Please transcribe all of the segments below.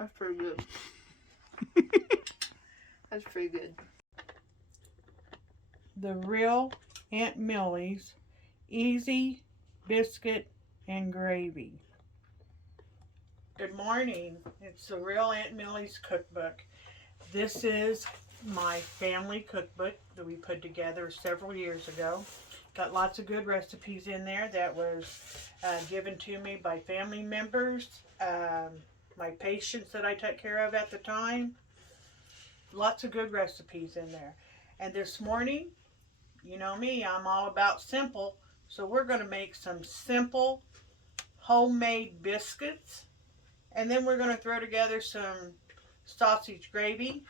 That's pretty good. That's pretty good. The real Aunt Millie's Easy Biscuit and Gravy. Good morning. It's the real Aunt Millie's cookbook. This is my family cookbook that we put together several years ago. Got lots of good recipes in there that was given to me by family members, my patients that I took care of at the time. Lots of good recipes in there. And this morning, you know me, I'm all about simple. So we're going to make some simple homemade biscuits. And then we're going to throw together some sausage gravy.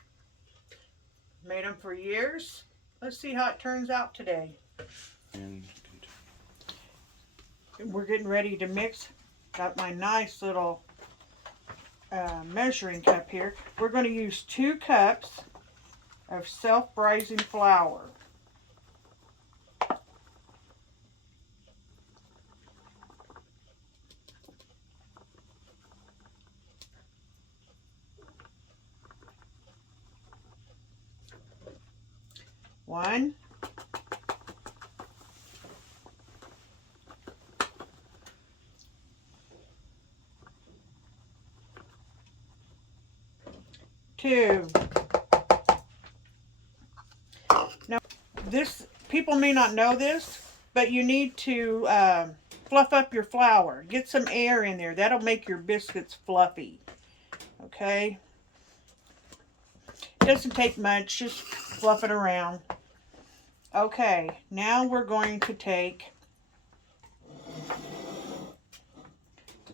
Made them for years. Let's see how it turns out today. And we're getting ready to mix. Got my nice little measuring cup here. We're going to use 2 cups of self-rising flour. One, 2. Now, this, people may not know this, but you need to fluff up your flour. Get some air in there. That'll make your biscuits fluffy. Okay? It doesn't take much. Just fluff it around. Okay, now we're going to take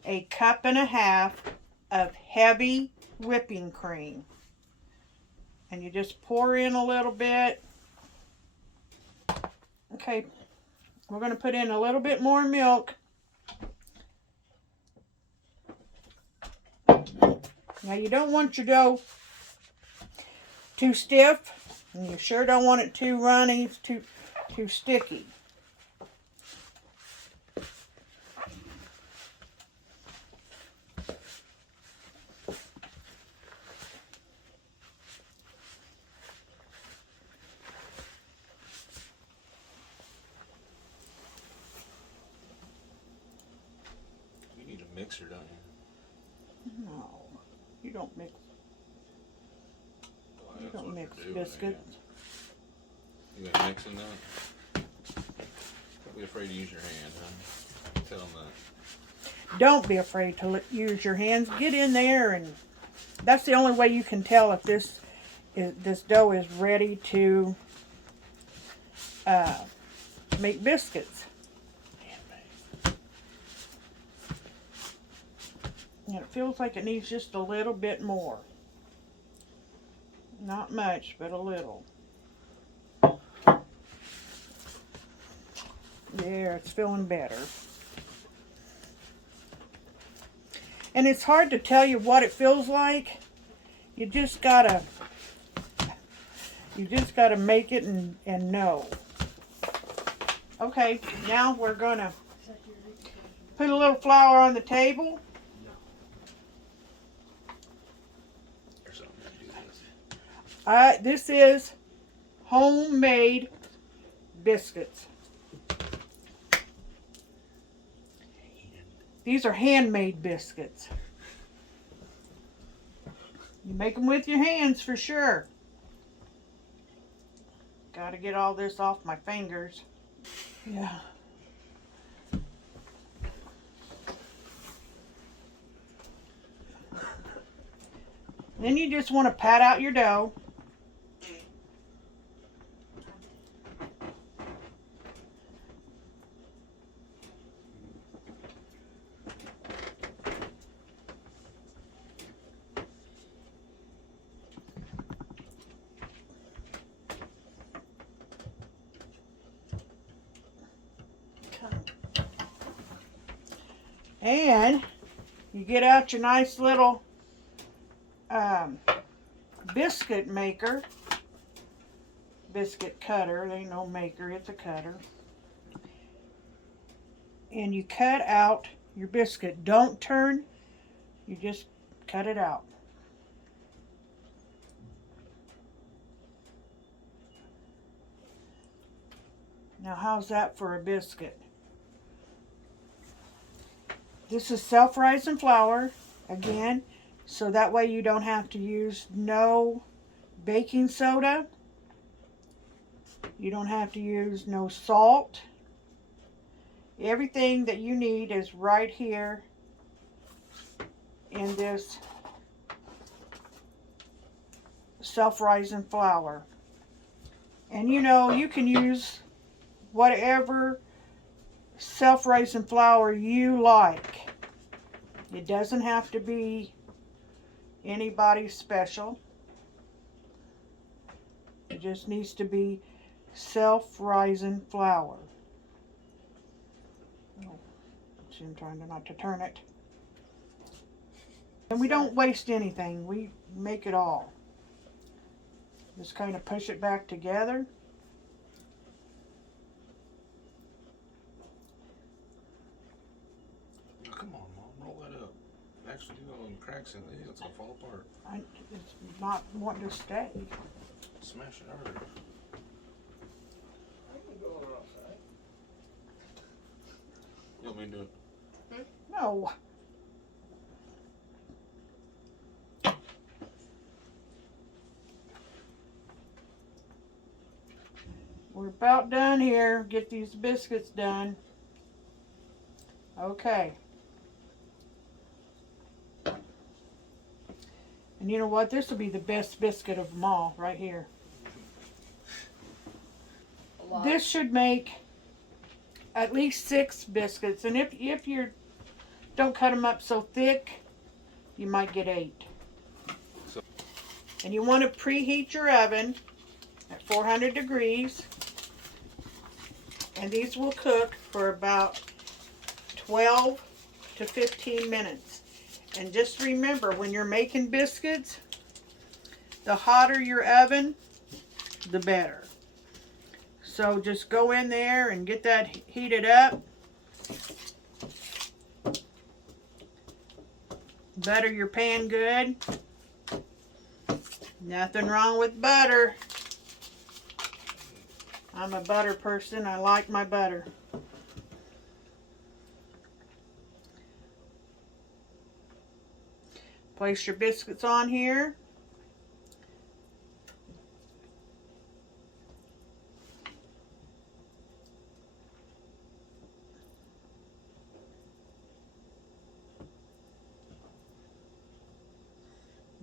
a cup and a half of heavy whipping cream. And you just pour in a little bit. Okay, we're going to put in a little bit more milk. Now you don't want your dough too stiff, and you sure don't want it too runny, too sticky. You need a mixer, don't you? No, you don't mix. You That's don't what mix you're doing, biscuits. yeah. You got mixing that? Don't be afraid to use your hand, huh? Tell them that. Don't be afraid to use your hands. Get in there, and that's the only way you can tell if this dough is ready to make biscuits. And it feels like it needs just a little bit more. Not much, but a little. There, it's feeling better. And it's hard to tell you what it feels like. You just gotta make it and know. Okay, now we're gonna put a little flour on the table. This is homemade biscuits. These are handmade biscuits. You make them with your hands for sure. Gotta get all this off my fingers. Yeah. Then you just want to pat out your dough. And you get out your nice little biscuit maker, biscuit cutter. There ain't no maker, it's a cutter. And you cut out your biscuit. Don't turn, you just cut it out. Now how's that for a biscuit? This is self-rising flour, again, so that way you don't have to use no baking soda. You don't have to use no salt. Everything that you need is right here in this self-rising flour. And you know, you can use whatever self-rising flour you like. It doesn't have to be anybody special. It just needs to be self-rising flour. Oh, I'm trying not to turn it. And we don't waste anything. We make it all. Just kind of push it back together. Come on, Mom, roll that up. Actually, you got cracks in it. It's gonna fall apart. It's not wanting to stay. Smash it harder. You want me to do it? No. We're about done here. Get these biscuits done. Okay. And you know what? This will be the best biscuit of them all right here. This should make at least 6 biscuits. And if you don't cut them up so thick, you might get 8. And you want to preheat your oven at 400 degrees. And these will cook for about 12 to 15 minutes. And just remember, when you're making biscuits, the hotter your oven, the better. So just go in there and get that heated up. Butter your pan good. Nothing wrong with butter. I'm a butter person. I like my butter. Place your biscuits on here.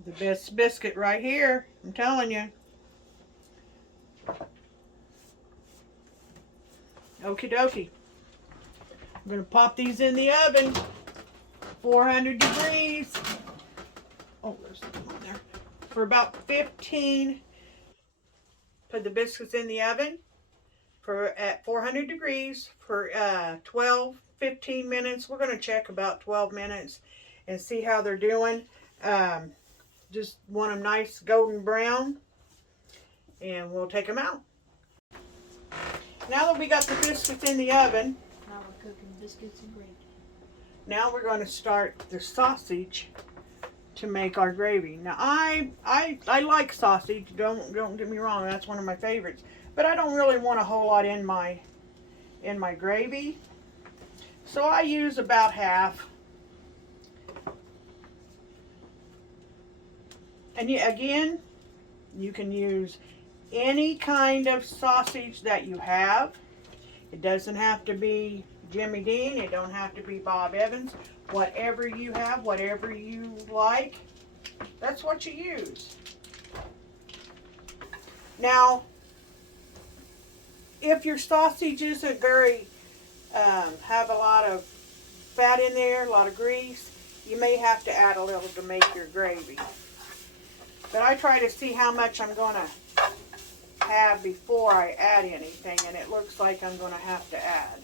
The best biscuit right here, I'm telling you. Okie dokie. I'm going to pop these in the oven. 400 degrees. Oh, there's something on there. For about 15. Put the biscuits in the oven at 400 degrees for 15 minutes. We're going to check about 12 minutes and see how they're doing. Just want them nice golden brown. And we'll take them out. Now that we got the biscuits in the oven, now we're cooking biscuits and gravy. Now we're going to start the sausage to make our gravy. Now I like sausage. Don't get me wrong. That's one of my favorites. But I don't really want a whole lot in my gravy. So I use about half. And again, you can use any kind of sausage that you have. It doesn't have to be Jimmy Dean. It don't have to be Bob Evans. Whatever you have, whatever you like, that's what you use. Now, if your sausage isn't very, have a lot of fat in there, a lot of grease, you may have to add a little to make your gravy. But I try to see how much I'm going to have before I add anything, and it looks like I'm going to have to add.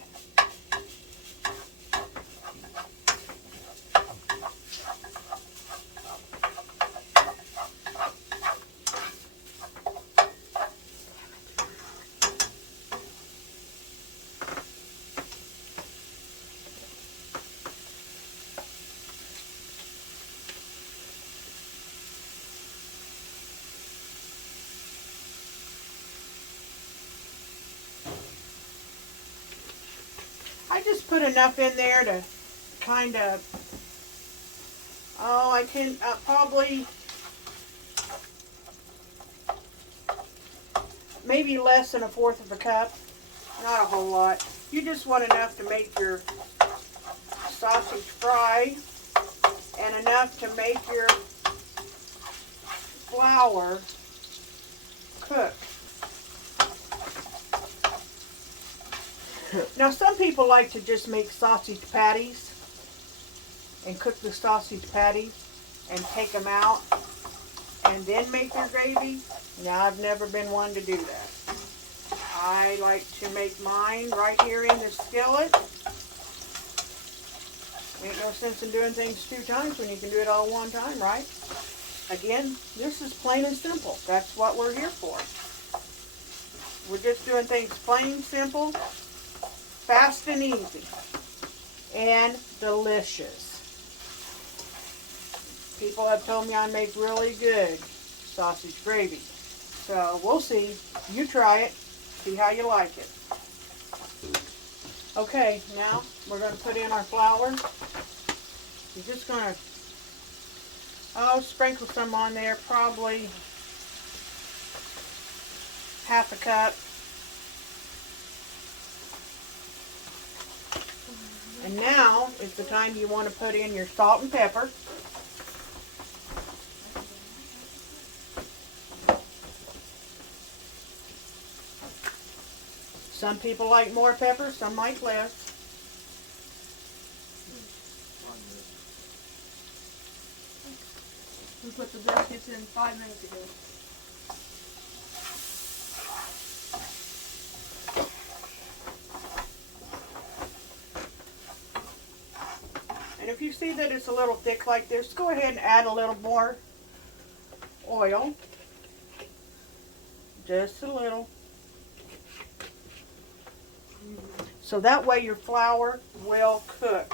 put enough in there to kind of, I can probably, maybe less than 1/4 of a cup. Not a whole lot. You just want enough to make your sausage fry and enough to make your flour cook. Now some people like to just make sausage patties and cook the sausage patties and take them out and then make their gravy. Now I've never been one to do that. I like to make mine right here in the skillet. Ain't no sense in doing things 2 times when you can do it all 1 time, right? Again, this is plain and simple. That's what we're here for. We're just doing things plain, simple, fast and easy, and delicious. People have told me I make really good sausage gravy. So we'll see. You try it. See how you like it. Okay, now we're going to put in our flour. You're just going to, sprinkle some on there, probably 1/2 cup. And now is the time you want to put in your salt and pepper. Some people like more pepper, some like less. We put the biscuits in 5 minutes ago. And if you see that it's a little thick like this, go ahead and add a little more oil. Just a little. So that way your flour will cook.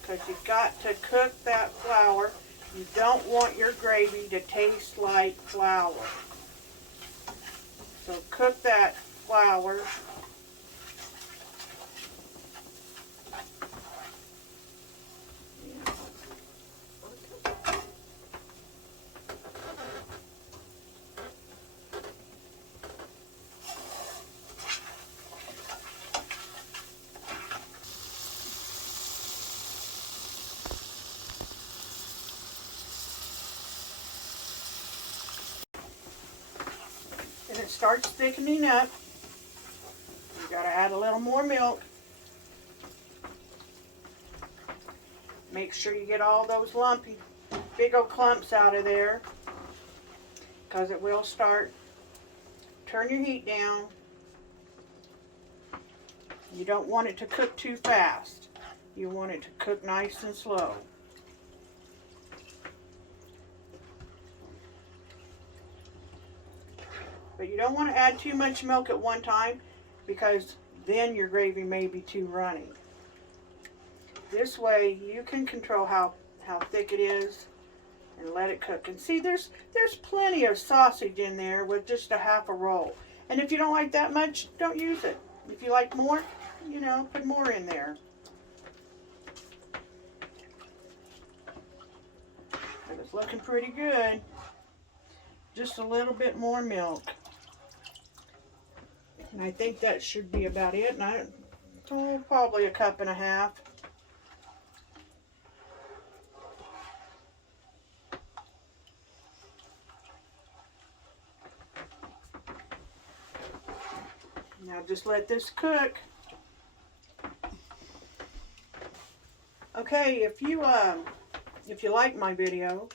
Because you've got to cook that flour. You don't want your gravy to taste like flour. So cook that flour. And it starts thickening up. You gotta add a little more milk. Make sure you get all those lumpy, big old clumps out of there, because it will start. Turn your heat down. You don't want it to cook too fast. You want it to cook nice and slow. But you don't want to add too much milk at one time, because then your gravy may be too runny. This way you can control how thick it is and let it cook. And see, there's plenty of sausage in there with just a 1/2 roll. And if you don't like that much, don't use it. If you like more, put more in there. But it's looking pretty good. Just a little bit more milk. And I think that should be about it. And probably 1.5 cups. Now just let this cook. Okay, if you like my video,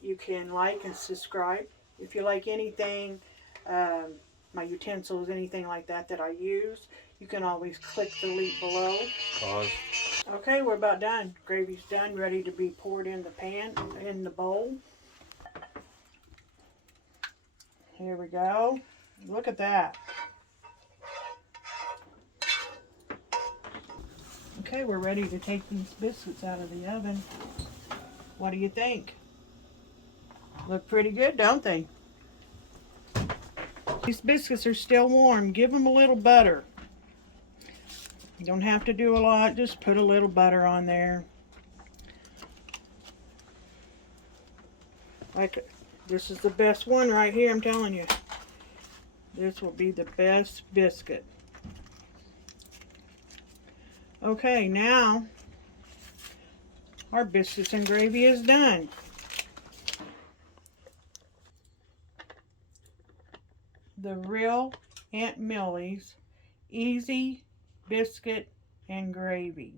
you can like and subscribe. If you like anything, my utensils, anything like that I use, you can always click the link below. Pause. Okay, we're about done. Gravy's done, ready to be poured in the pan, in the bowl. Here we go. Look at that. Okay, we're ready to take these biscuits out of the oven. What do you think? Look pretty good, don't they? These biscuits are still warm. Give them a little butter. You don't have to do a lot, just put a little butter on there. Like, this is the best one right here, I'm telling you. This will be the best biscuit. Okay, now our biscuits and gravy is done. The real Aunt Millie's easy biscuit and gravy.